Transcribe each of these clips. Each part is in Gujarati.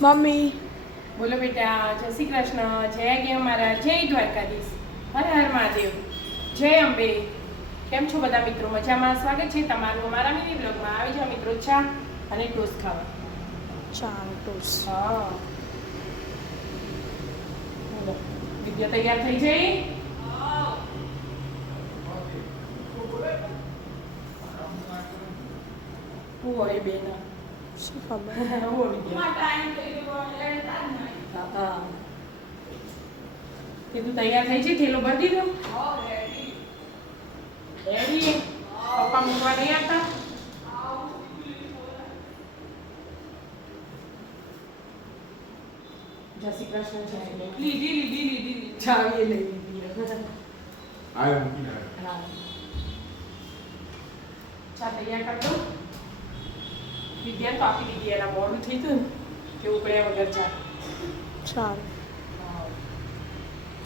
મમ્મી બોલો બેટા, જય શ્રી કૃષ્ણ, જય ગેમ મહારાજ, જય દ્વારકાધીશ, હર હર મહાદેવ, જય અંબે. કેમ છો બધા મિત્રો? મજામાં? સ્વાગત છે તમારું અમારા મિની બ્લોગમાં. આવી જાઓ મિત્રો, ચા અને ટોસ્ટ ખાવા. ચા ટોસ. હા, બોલો વિદ્યા તૈયાર થઈ જઈ? હું હોય બેન? શું ખબર? હું વિદ્યા? હા, તે તું તૈયાર થઈ જઈ? થેલો ભરી દીધો? રેડી? પપ્પા મૂકવા નહીં આવતા? જય શ્રી કૃષ્ણ. લીધી ચાવી લઈ લીધી. આયો મૂકીને આવ્યો. હા, ચા તૈયાર કરી દઉં. વિદ્યા તો આપી દીધી, એના મોડું થઈ હતું ને કે ઉકળ્યા વગર ચા. સારું.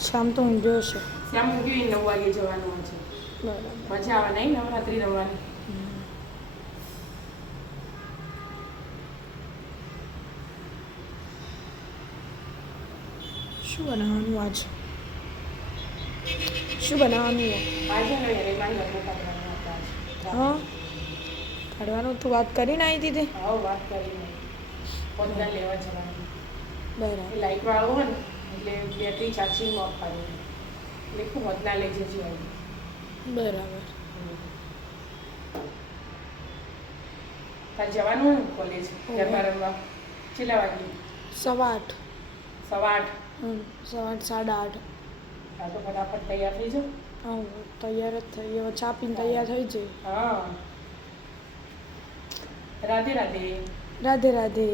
શામ તો ઊંઘ્યો છે. શ્યામ મૂક્યું 9 વાગે જવાનું છે. બરાબર. મજા આવે નહીં નવરાત્રી રમવાની? શું બનાવવાનું આજ? શું બનાવવાનું છે? આજે હવે રેમાની લગ્ન કરવાના હતા આજે. હા, કાઢવાનું તું વાત કરીને આવી દીધી. હા, વાત કરીને પગલા લેવા જવાનું. બરાબર. એ લાઇટ વાળો હોય ને એટલે બેટરી ચાર્જિંગ ઓફ પાડે એટલે ખૂબ વધના લઈ જજો આવી. બરાબર. તાર જવાનું હોય ને કોલેજ ગરબા રમવા? કેટલા વાગે? 8:15. 8:15. 8:30. હા, તો ફટાફટ તૈયાર થઈ જાઓ. હા, તૈયાર જ થઈ. હવે ચા પીને તૈયાર થઈ જાય. હા, રાધે રાધે. રાધે રાધે.